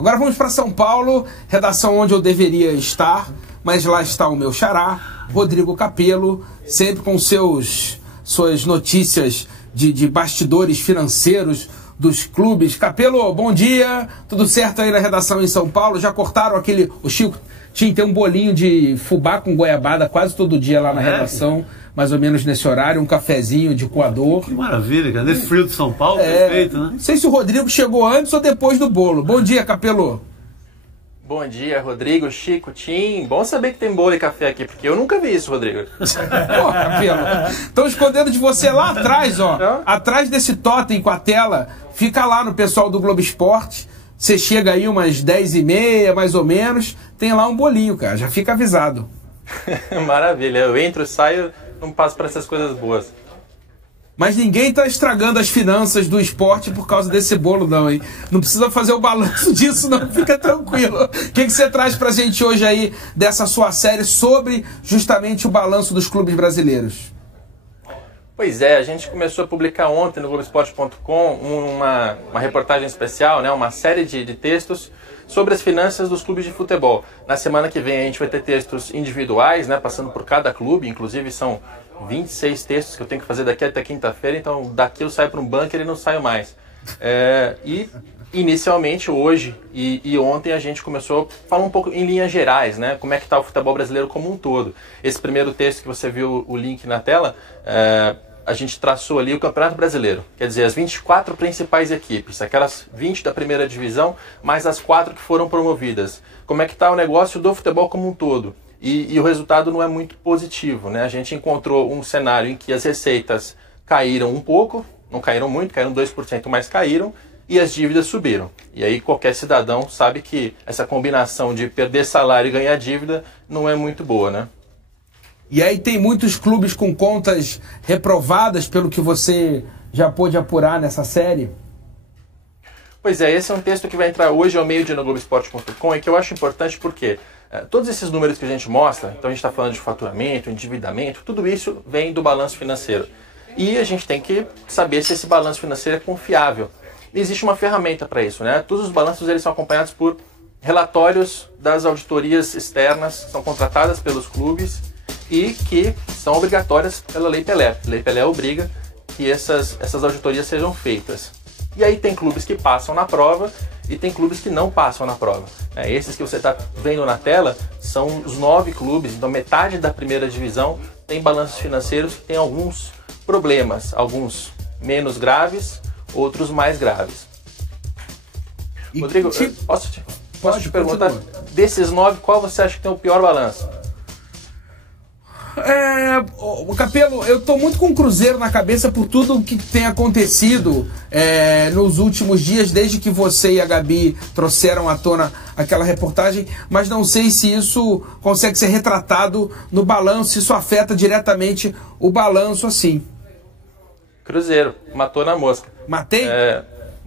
Agora vamos para São Paulo, redação onde eu deveria estar, mas lá está o meu xará, Rodrigo Capello, sempre com suas notícias de bastidores financeiros dos clubes. Capello, bom dia, tudo certo aí na redação em São Paulo? Já cortaram o Chico tinha que ter um bolinho de fubá com goiabada quase todo dia lá na redação, mais ou menos nesse horário, um cafezinho de coador. Que maravilha, cara. Nesse frio de São Paulo, perfeito, né? Não sei se o Rodrigo chegou antes ou depois do bolo. Bom dia, Capello. Bom dia, Rodrigo, Chico, Tim. Bom saber que tem bolo e café aqui, porque eu nunca vi isso, Rodrigo. Pô, Capello, estão escondendo de você lá atrás, ó. Não? Atrás desse totem com a tela, fica lá no pessoal do Globo Esporte. Você chega aí umas 10h30, mais ou menos, tem lá um bolinho, cara. Já fica avisado. Maravilha, eu entro, saio, não passo para essas coisas boas. Mas ninguém tá estragando as finanças do esporte por causa desse bolo, não, hein? Não precisa fazer o balanço disso, não. Fica tranquilo. O que você traz pra gente hoje aí dessa sua série sobre justamente o balanço dos clubes brasileiros? Pois é, a gente começou a publicar ontem no Globoesporte.com uma reportagem especial, né, uma série de textos sobre as finanças dos clubes de futebol. Na semana que vem a gente vai ter textos individuais, né, passando por cada clube, inclusive são 26 textos que eu tenho que fazer daqui até quinta-feira, então daqui eu saio para um bunker e não saio mais. E inicialmente hoje e ontem a gente começou a falar um pouco em linhas gerais, né, como é que está o futebol brasileiro como um todo. Esse primeiro texto que você viu o link na tela, a gente traçou ali o Campeonato Brasileiro, quer dizer, as 24 principais equipes, aquelas 20 da primeira divisão, mais as 4 que foram promovidas. Como é que está o negócio do futebol como um todo? E o resultado não é muito positivo, né? A gente encontrou um cenário em que as receitas caíram um pouco, não caíram muito, caíram 2%, mas caíram, e as dívidas subiram. E aí qualquer cidadão sabe que essa combinação de perder salário e ganhar dívida não é muito boa, né? E aí tem muitos clubes com contas reprovadas, pelo que você já pôde apurar nessa série? Pois é, esse é um texto que vai entrar hoje ao meio-dia no Globoesporte.com e que eu acho importante porque todos esses números que a gente mostra, então a gente está falando de faturamento, endividamento, tudo isso vem do balanço financeiro. E a gente tem que saber se esse balanço financeiro é confiável. E existe uma ferramenta para isso, né? Todos os balanços eles são acompanhados por relatórios das auditorias externas, são contratadas pelos clubes e que são obrigatórias pela Lei Pelé. A Lei Pelé obriga que essas auditorias sejam feitas. E aí tem clubes que passam na prova e tem clubes que não passam na prova. Esses que você está vendo na tela são os 9 clubes, então metade da primeira divisão tem balanços financeiros que tem alguns problemas, alguns menos graves, outros mais graves. Rodrigo, posso te perguntar, desses 9, qual você acha que tem o pior balanço? Capello, eu tô muito com o Cruzeiro na cabeça por tudo o que tem acontecido nos últimos dias, desde que você e a Gabi trouxeram à tona aquela reportagem, mas não sei se isso consegue ser retratado no balanço, se isso afeta diretamente o balanço assim. Cruzeiro, matou na mosca. Matei?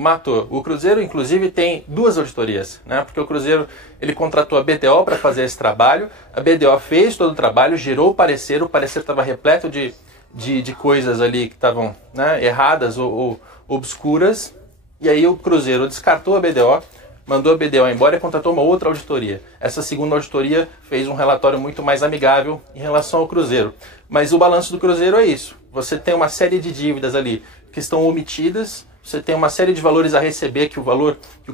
Matou. O Cruzeiro, inclusive, tem 2 auditorias, né? Porque o Cruzeiro ele contratou a BDO para fazer esse trabalho. A BDO fez todo o trabalho, gerou o parecer estava repleto de coisas ali que estavam, né, erradas ou obscuras. E aí o Cruzeiro descartou a BDO, mandou a BDO embora e contratou uma outra auditoria. Essa segunda auditoria fez um relatório muito mais amigável em relação ao Cruzeiro. Mas o balanço do Cruzeiro é isso. Você tem uma série de dívidas ali que estão omitidas. Você tem uma série de valores a receber, que o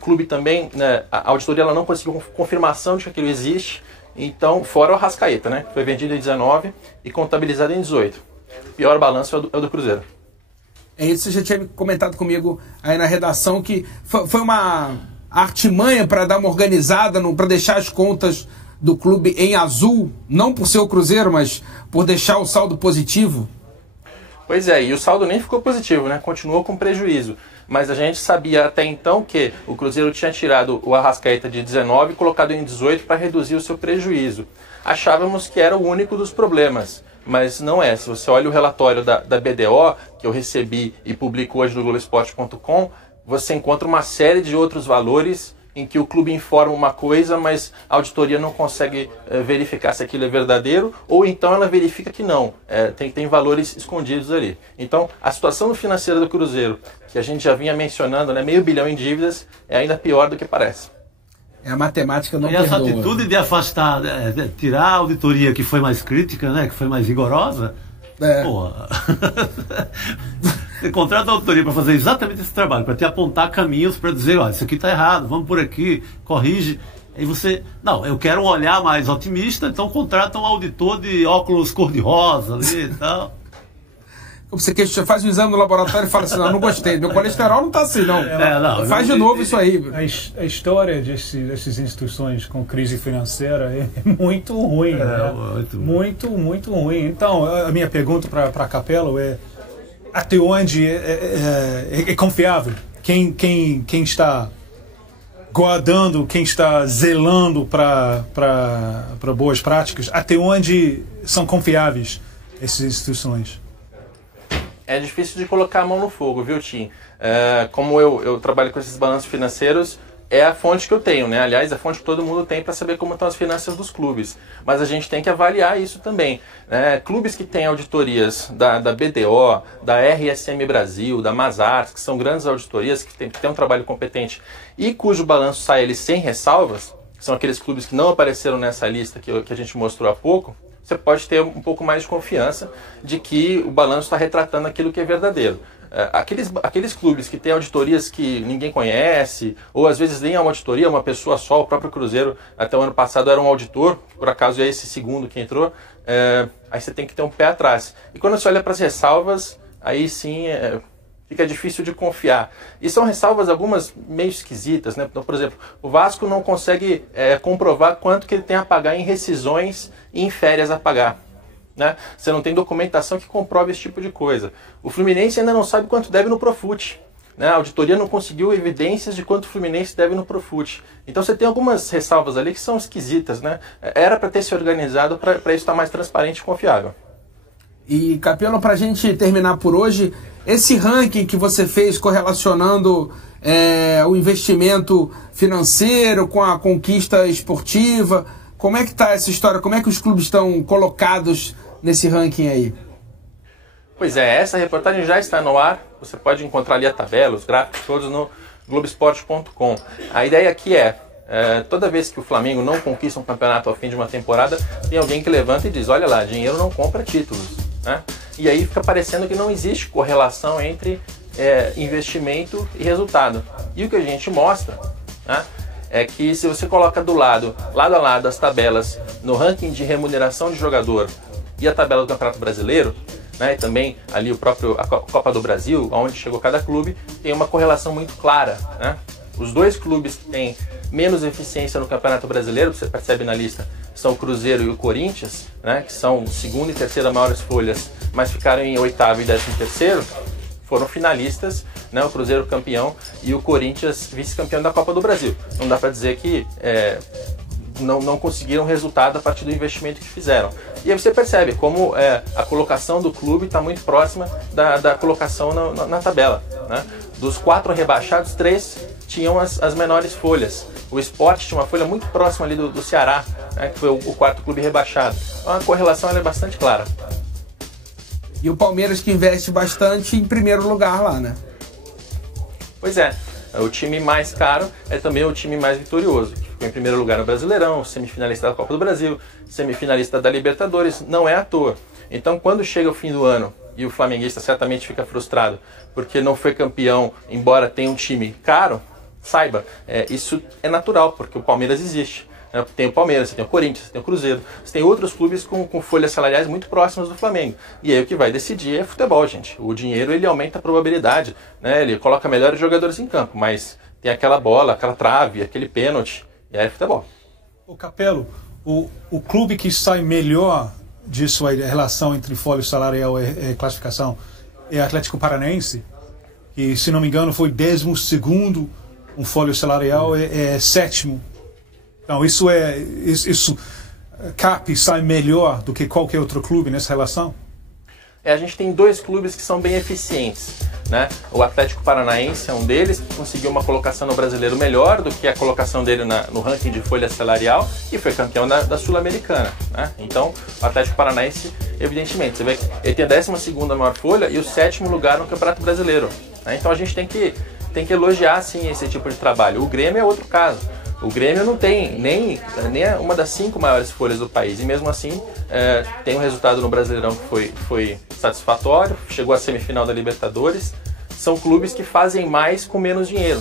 clube também, né, a auditoria ela não conseguiu confirmação de que aquilo existe. Então, fora o Arrascaeta, né, que foi vendido em 19 e contabilizado em 18. O pior balanço é o do Cruzeiro. É isso, você já tinha comentado comigo aí na redação que foi uma artimanha para dar uma organizada, para deixar as contas do clube em azul, não por ser o Cruzeiro, mas por deixar o saldo positivo. Pois é, e o saldo nem ficou positivo, né? Continuou com prejuízo. Mas a gente sabia até então que o Cruzeiro tinha tirado o Arrascaeta de 19 e colocado em 18 para reduzir o seu prejuízo. Achávamos que era o único dos problemas, mas não é. Se você olha o relatório da BDO, que eu recebi e publico hoje no Globoesporte.com, você encontra uma série de outros valores em que o clube informa uma coisa, mas a auditoria não consegue verificar se aquilo é verdadeiro, ou então ela verifica que não, tem valores escondidos ali. Então, a situação financeira do Cruzeiro, que a gente já vinha mencionando, né, 500 milhões em dívidas, é ainda pior do que parece. A matemática não e perdoa. essa atitude de afastar, tirar a auditoria que foi mais crítica, né, que foi mais rigorosa, porra. Você contrata a auditoria para fazer exatamente esse trabalho, para te apontar caminhos para dizer, ó, isso aqui está errado, vamos por aqui, corrige. Aí você, não, eu quero um olhar mais otimista, então contrata um auditor de óculos cor-de-rosa ali e tal. Você faz um exame no laboratório e fala assim, não gostei, meu colesterol não está assim, não. Faz de novo isso aí. A história dessas instituições com crise financeira é muito ruim. Muito ruim. Então, a minha pergunta para Capello é, até onde é confiável? Quem está guardando, quem está zelando para boas práticas, até onde são confiáveis essas instituições? É difícil de colocar a mão no fogo, viu, Tim? Como eu trabalho com esses balanços financeiros, é a fonte que eu tenho, né? Aliás, a fonte que todo mundo tem para saber como estão as finanças dos clubes. Mas a gente tem que avaliar isso também. Clubes que têm auditorias da BDO, da RSM Brasil, da Mazars, que são grandes auditorias, que têm um trabalho competente e cujo balanço sai ele sem ressalvas, que são aqueles clubes que não apareceram nessa lista que a gente mostrou há pouco, você pode ter um pouco mais de confiança de que o balanço está retratando aquilo que é verdadeiro. Aqueles clubes que têm auditorias que ninguém conhece, ou às vezes nem é uma auditoria, uma pessoa só, o próprio Cruzeiro até o ano passado era um auditor, por acaso é esse segundo que entrou, aí você tem que ter um pé atrás. E quando você olha para as ressalvas, aí sim fica difícil de confiar. E são ressalvas algumas meio esquisitas, né? Então, por exemplo, o Vasco não consegue comprovar quanto que ele tem a pagar em rescisões e em férias a pagar. Né? Você não tem documentação que comprove esse tipo de coisa. O Fluminense ainda não sabe quanto deve no Profut. Né? A auditoria não conseguiu evidências de quanto o Fluminense deve no Profut. Então você tem algumas ressalvas ali que são esquisitas. Né? Era para ter se organizado para isso estar mais transparente e confiável. E, Capello, para a gente terminar por hoje, esse ranking que você fez correlacionando o investimento financeiro com a conquista esportiva, como é que está essa história? Como é que os clubes estão colocados nesse ranking aí? Pois é, essa reportagem já está no ar. Você pode encontrar ali a tabela, os gráficos todos no Globoesporte.com. A ideia aqui toda vez que o Flamengo não conquista um campeonato ao fim de uma temporada, tem alguém que levanta e diz, olha lá, dinheiro não compra títulos. Né? E aí fica parecendo que não existe correlação entre investimento e resultado. E o que a gente mostra, né, é que se você coloca lado a lado as tabelas no ranking de remuneração de jogador e a tabela do Campeonato Brasileiro, né, e também ali a Copa do Brasil, onde chegou cada clube, tem uma correlação muito clara. Né? Os dois clubes que têm menos eficiência no Campeonato Brasileiro, você percebe na lista, são o Cruzeiro e o Corinthians, né, que são segunda e terceira maiores folhas, mas ficaram em oitavo e 13º, foram finalistas, né, o Cruzeiro campeão e o Corinthians vice-campeão da Copa do Brasil. Não dá para dizer que não conseguiram resultado a partir do investimento que fizeram. E aí você percebe como a colocação do clube está muito próxima da colocação na tabela. Né? Dos 4 rebaixados, 3 tinham as menores folhas. O Sport tinha uma folha muito próxima ali do Ceará, né, que foi o 4º clube rebaixado. Então a correlação é bastante clara. E o Palmeiras, que investe bastante, em primeiro lugar lá, né? Pois é. O time mais caro é também o time mais vitorioso. Que ficou em primeiro lugar no Brasileirão, semifinalista da Copa do Brasil, semifinalista da Libertadores. Não é à toa. Então, quando chega o fim do ano e o flamenguista certamente fica frustrado porque não foi campeão, embora tenha um time caro, saiba, isso é natural, porque o Palmeiras existe. Tem o Palmeiras, você tem o Corinthians, você tem o Cruzeiro, você tem outros clubes com folhas salariais muito próximas do Flamengo. E aí o que vai decidir é futebol, gente. O dinheiro, ele aumenta a probabilidade, né? Ele coloca melhores jogadores em campo, mas tem aquela bola, aquela trave, aquele pênalti, e aí é futebol. O Capello, o clube que sai melhor disso aí, a relação entre folha salarial e classificação, é o Atlético Paranaense, que, se não me engano, foi 12º, um folha salarial é 7º. Então, isso CAP sai melhor do que qualquer outro clube nessa relação? A gente tem 2 clubes que são bem eficientes. Né? O Atlético Paranaense é um deles, que conseguiu uma colocação no Brasileiro melhor do que a colocação dele no ranking de folha salarial e foi campeão da Sul-Americana. Né? Então, o Atlético Paranaense, evidentemente, você vê que ele tem a 12ª maior folha e o 7º lugar no Campeonato Brasileiro. Né? Então, a gente tem que elogiar, sim, esse tipo de trabalho. O Grêmio é outro caso. O Grêmio não tem nem uma das 5 maiores folhas do país, e mesmo assim tem um resultado no Brasileirão que foi satisfatório, chegou à semifinal da Libertadores. São clubes que fazem mais com menos dinheiro.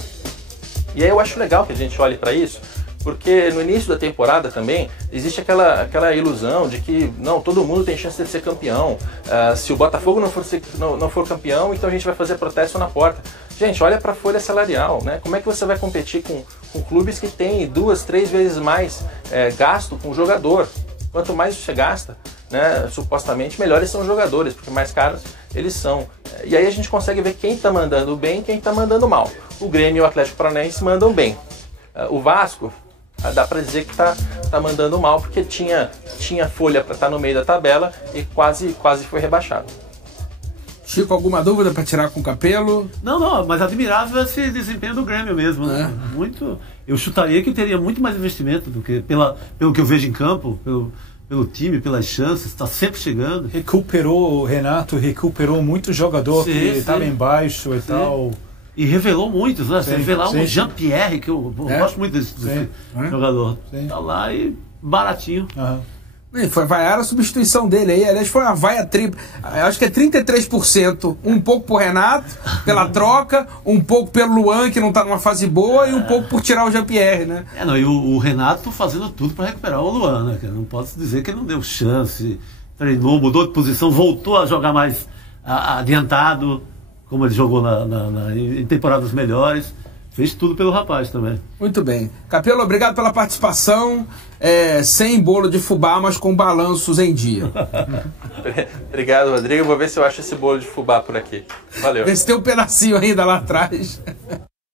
E aí eu acho legal que a gente olhe para isso, porque no início da temporada também existe aquela ilusão de que não, todo mundo tem chance de ser campeão. Se o Botafogo não for campeão, então a gente vai fazer protesto na porta. Gente, olha para a folha salarial, né? Como é que você vai competir com clubes que têm 2, 3 vezes mais gasto com o jogador? Quanto mais você gasta, né, supostamente melhores são os jogadores, porque mais caros eles são. E aí a gente consegue ver quem está mandando bem e quem está mandando mal. O Grêmio e o Atlético Paranaense mandam bem. O Vasco, dá para dizer que está mandando mal, porque tinha folha para estar no meio da tabela e quase foi rebaixado. Chico, alguma dúvida para tirar com o Capello? Não, mas admirável esse desempenho do Grêmio mesmo, né? Muito. Eu chutaria que teria muito mais investimento do que pelo que eu vejo em campo, pelo time, pelas chances, está sempre chegando. O Renato recuperou muito jogador que estava embaixo e tal. E revelou muitos, né? Revelar um Jean-Pierre, que eu gosto muito desse jogador. Tá lá e baratinho. Foi vaiar a substituição dele aí. Aliás, foi uma vaia tripla. Acho que é 33%. Um pouco por Renato, pela troca, um pouco pelo Luan, que não tá numa fase boa, e um pouco por tirar o Jean-Pierre, né? E o Renato fazendo tudo para recuperar o Luan, né? Não posso dizer que ele não deu chance. Treinou, mudou de posição, voltou a jogar mais adiantado, como ele jogou em temporadas melhores. Fez tudo pelo rapaz também. Muito bem. Capello, obrigado pela participação. Sem bolo de fubá, mas com balanços em dia. Obrigado, Rodrigo. Vou ver se eu acho esse bolo de fubá por aqui. Valeu. Vê se tem um pedacinho ainda lá atrás.